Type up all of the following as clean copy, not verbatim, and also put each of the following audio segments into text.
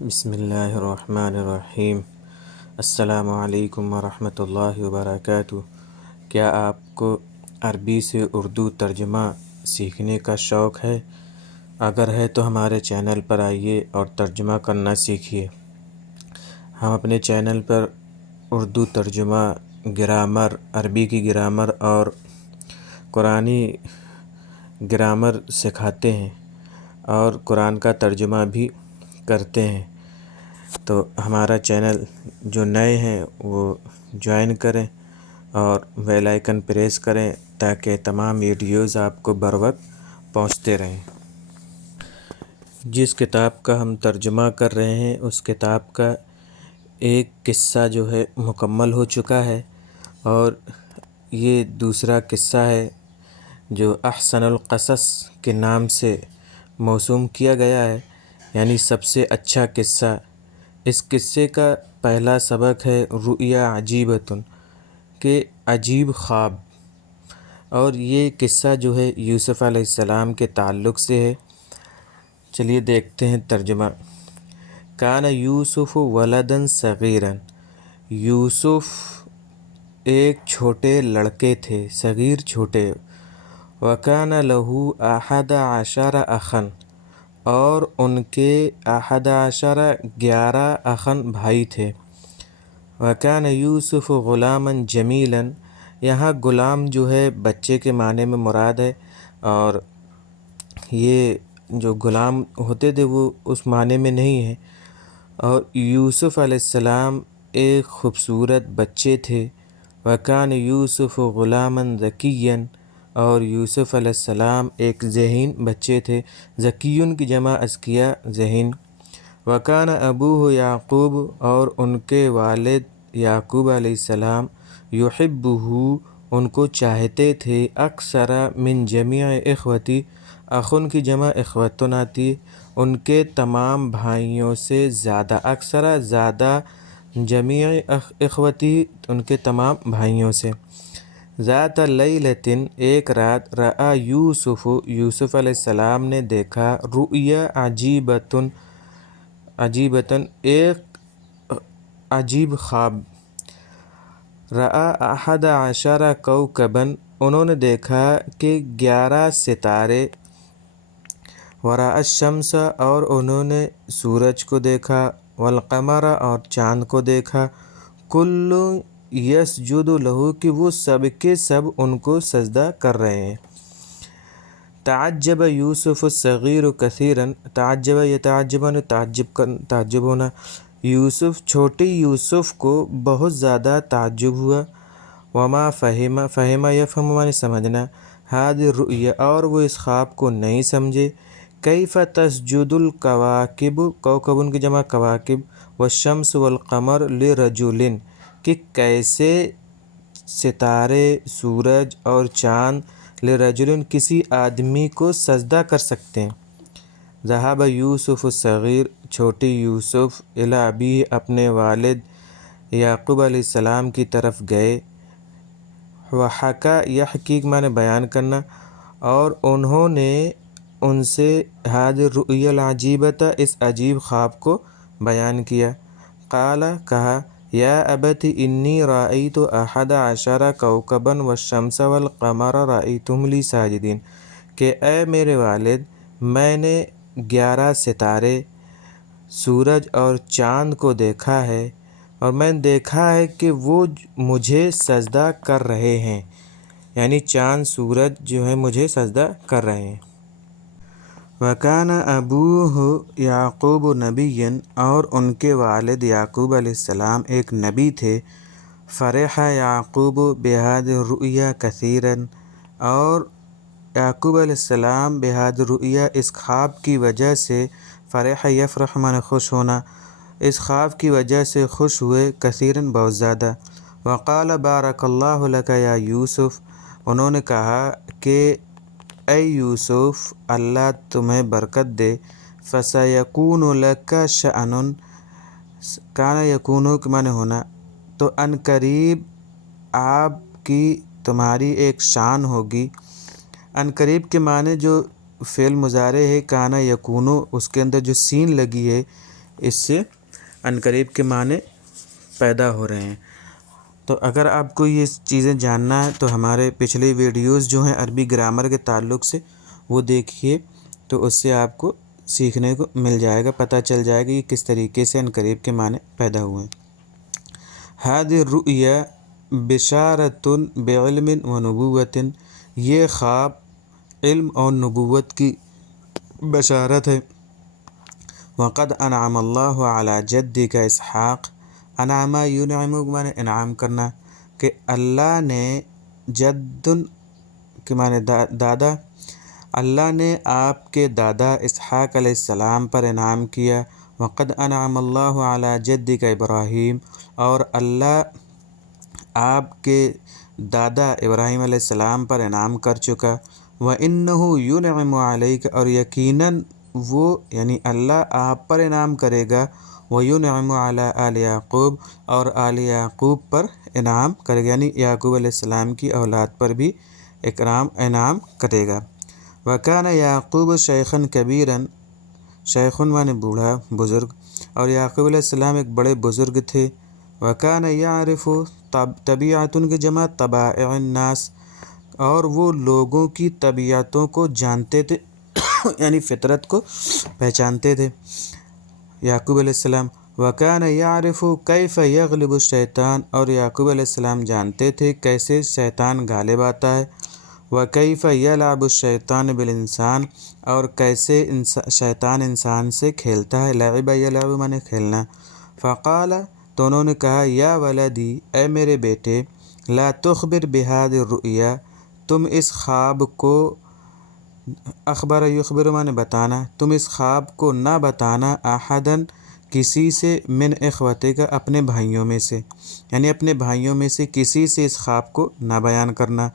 بسم اللہ الرحمن الرحیم۔ السلام علیکم ورحمۃ اللہ وبرکاتہ۔ کیا آپ کو عربی سے اردو ترجمہ سیکھنے کا شوق ہے؟ اگر ہے تو ہمارے چینل پر آئیے اور ترجمہ کرنا سیکھیے۔ ہم اپنے چینل پر اردو ترجمہ، گرامر، عربی کی گرامر اور قرآنی گرامر سکھاتے ہیں اور قرآن کا ترجمہ بھی کرتے ہیں۔ تو ہمارا چینل جو نئے ہیں وہ جوائن کریں اور بیل آئیکن پریس کریں تاکہ تمام ویڈیوز آپ کو بر وقت پہنچتے رہیں۔ جس کتاب کا ہم ترجمہ کر رہے ہیں اس کتاب کا ایک قصہ جو ہے مکمل ہو چکا ہے، اور یہ دوسرا قصہ ہے جو احسن القصص کے نام سے موسوم کیا گیا ہے، یعنی سب سے اچھا قصہ۔ اس قصے کا پہلا سبق ہے رؤیا عجیبۃ، کہ عجیب خواب۔ اور یہ قصہ جو ہے یوسف علیہ السلام کے تعلق سے ہے۔ چلیے دیکھتے ہیں ترجمہ۔ کان یوسف ولدًا صغیرًا، یوسف ایک چھوٹے لڑکے تھے، صغیر چھوٹے۔ وکان لہ احد عشر اخا، اور ان کے احد عشر 11 اخن بھائی تھے۔ وکان یوسف غلاما جمیلا، یہاں غلام جو ہے بچے کے معنی میں مراد ہے، اور یہ جو غلام ہوتے تھے وہ اس معنی میں نہیں ہے۔ اور یوسف علیہ السلام ایک خوبصورت بچے تھے۔ وکان یوسف غلاما ذکیا، اور یوسف علیہ السلام ایک ذہین بچے تھے۔ ذکیٌ کی جمع اذکیاء، ذہین۔ وکان ابوہ یعقوب، اور ان کے والد یعقوب علیہ السلام یحبہ، ان کو چاہتے تھے، اکثر من جمیع اخوتی، اخن کی جمع اخوتن آتی ہے، ان کے تمام بھائیوں سے زیادہ، اکثر زیادہ، جمیع اخوتی ان کے تمام بھائیوں سے۔ ذات لیلۃ، ایک رات، رأى یوسف، یوسف علیہ السلام نے دیکھا، رؤیا عجیبۃ، ایک عجیب خواب۔ رأى احد عشر کوكبا، انہوں نے دیکھا کہ 11 ستارے۔ ورأى الشمس، اور انہوں نے سورج کو دیکھا۔ والقمر، اور چاند کو دیکھا۔ کل یسجد لہ، کہ وہ سب کے سب ان کو سجدہ کر رہے ہیں۔ تعجب یوسف الصغیر کثیرا، تعجب یتعجبن، تعجب ہونا، چھوٹے یوسف کو بہت زیادہ تعجب ہوا۔ وما فہم یفہم معنی سمجھنا، ہذه الرؤیا، اور وہ اس خواب کو نہیں سمجھے۔ کیف تسجد الکواکب، کوکب کی جمع کواکب، والشمس والقمر لرجل، کہ کیسے ستارے، سورج اور چاند، لرجل، کسی آدمی کو سجدہ کر سکتے ہیں۔ ذهب یوسف الصغیر، چھوٹے یوسف، الی ابیہ، اپنے والد یعقوب علیہ السلام کی طرف گئے۔ وحکی، یحکی معنی بیان کرنا، اور انہوں نے ان سے هذه الرؤیا العجیبۃ، اس عجیب خواب کو بیان کیا۔ قال، کہا، یا ابت انی رأیت احد عشر کوکبا والشمس والقمر رأیتهم لی ساجدین، کہ اے میرے والد، میں نے 11 ستارے، سورج اور چاند کو دیکھا ہے، اور میں نے دیکھا ہے کہ وہ مجھے سجدہ کر رہے ہیں، یعنی چاند سورج جو ہے مجھے سجدہ کر رہے ہیں۔ وکان ابوہ یعقوب نبیا، اور ان کے والد یعقوب علیہ السلام ایک نبی تھے۔ فرح یعقوب بہذه الرؤیا کثیرا، اور یعقوب علیہ السلام بہذه الرؤیا، اس خواب کی وجہ سے، فرح یفرح معنی خوش ہونا، اس خواب کی وجہ سے خوش ہوئے، کثیراً بہت زیادہ۔ وقال بارک اللہ لک یا یوسف، انہوں نے کہا کہ اے یوسف، اللہ تمہیں برکت دے۔ فسیکون لک شأن، کان یکون کے معنی ہونا، تو ان قریب آپ کی تمہاری ایک شان ہوگی۔ ان قریب کے معنی جو فعل مضارع ہے کان یکون، اس کے اندر جو سین لگی ہے، اس سے عنقریب کے معنی پیدا ہو رہے ہیں۔ تو اگر آپ کو یہ چیزیں جاننا ہے تو ہمارے پچھلے ویڈیوز جو ہیں عربی گرامر کے تعلق سے وہ دیکھیے، تو اس سے آپ کو سیکھنے کو مل جائے گا، پتہ چل جائے گا کہ کس طریقے سے عنقریب کے معنی پیدا ہوئے ہیں۔ هذه الرؤیا بشارۃ بعلم و نبوۃ، یہ خواب علم اور نبوت کی بشارت ہے۔ وقد انعم اللہ علی جدک اسحاق، انعم ینعم معنی انعام کرنا، کہ اللہ نے جد کے معنی دادا، اللہ نے آپ کے دادا اسحاق علیہ السلام پر انعام کیا۔ وقد انعم اللہ علی جدک ابراہیم، اور اللہ آپ کے دادا ابراہیم علیہ السلام پر انعام کر چکا۔ وَإِنَّهُ يُنْعِمُ عَلَيْكَ، اور یقیناً وہ یعنی اللہ آپ پر انعام کرے گا۔ وَيُنْعِمُ عَلَىٰ آلِ یعقوب، اور آل یعقوب پر انعام کرے گا، یعنی یعقوب علیہ السلام کی اولاد پر بھی انعام کرے گا۔ وَكَانَ يَعْقُوبُ شَيْخًا كَبِيرًا، شیخ معنی بوڑھا بزرگ، اور یعقوب علیہ السلام ایک بڑے بزرگ تھے۔ وَكَانَ يَعْرِفُ طَبِيعَةٌ کی جمع طبائع الناس، اور وہ لوگوں کی طبیعتوں کو جانتے تھے یعنی فطرت کو پہچانتے تھے یعقوب علیہ السلام۔ وَكَانَ يَعْرِفُ كَيْفَ يَغْلِبُ الشَّيْطَانَ، اور یعقوب علیہ السلام جانتے تھے کیسے شیطان غالب آتا ہے۔ وَكَيْفَ يَلْعَبُ الشَّيْطَانُ بِالْإِنسَانِ، اور کیسے شیطان انسان سے کھیلتا ہے، لعب یلعب معنی کھیلنا۔ فقال، تو انہوں نے کہا، یا ولدی، اے میرے بیٹے، لا تخبر بهذه الرؤیا، تم اس خواب کو، اخبر یخبر معنی بتانا، تم اس خواب کو نہ بتانا احداً کسی سے، من اخوتک اپنے بھائیوں میں سے، یعنی اپنے بھائیوں میں سے کسی سے اس خواب کو نہ بیان کرنا۔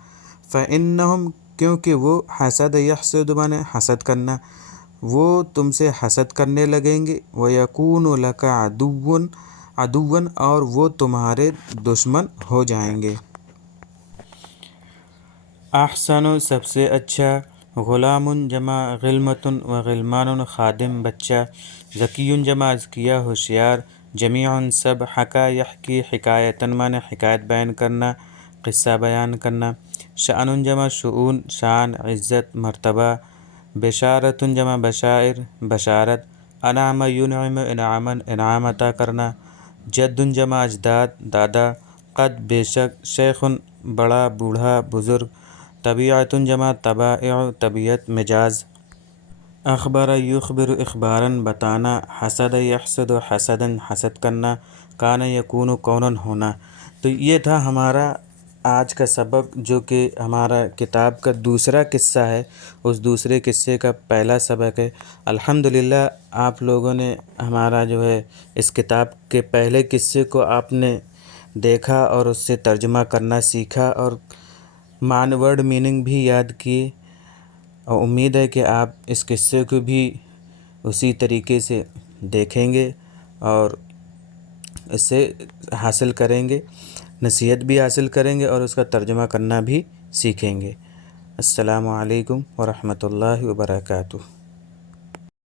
فإنہم، کیونکہ وہ، حسد یحسد معنی حسد کرنا، وہ تم سے حسد کرنے لگیں گے۔ وَيَكُونُ لَكَ عَدُوًّا، اور وہ تمہارے دشمن ہو جائیں گے۔ احسن سب سے اچھا، غلام جمع غلمۃ و غلمان خادم بچہ، ذکی جمع ازکیہ ہوشیار، جمیع سب، حکا یحکی حکایتاً معنی حکایت بیان کرنا، قصہ بیان کرنا، شأن جمع شؤون شان عزت مرتبہ، بشارۃ جمع بشائر بشارت، انعم ینعم انعاما انعام عطا کرنا، جد جمع اجداد دادا، قد بے شک، شیخ بڑا بوڑھا بزرگ، طبیعۃ جمع طبائع طبیعت مزاج، اخبر یخبر اخباراً بتانا، حسد یحسد حسداً حسد کرنا، کان یکون کوناً ہونا۔ تو یہ تھا ہمارا آج کا سبق، جو کہ ہمارا کتاب کا دوسرا قصہ ہے، اس دوسرے قصے کا پہلا سبق ہے۔ الحمدللہ آپ لوگوں نے ہمارا جو ہے اس کتاب کے پہلے قصے کو آپ نے دیکھا اور اس سے ترجمہ کرنا سیکھا، اور ورڈ میننگ بھی یاد کیے، اور امید ہے کہ آپ اس قصے کو بھی اسی طریقے سے دیکھیں گے اور اس سے حاصل کریں گے، نصیحت بھی حاصل کریں گے، اور اس کا ترجمہ کرنا بھی سیکھیں گے۔ السلام علیکم ورحمۃ اللہ وبرکاتہ۔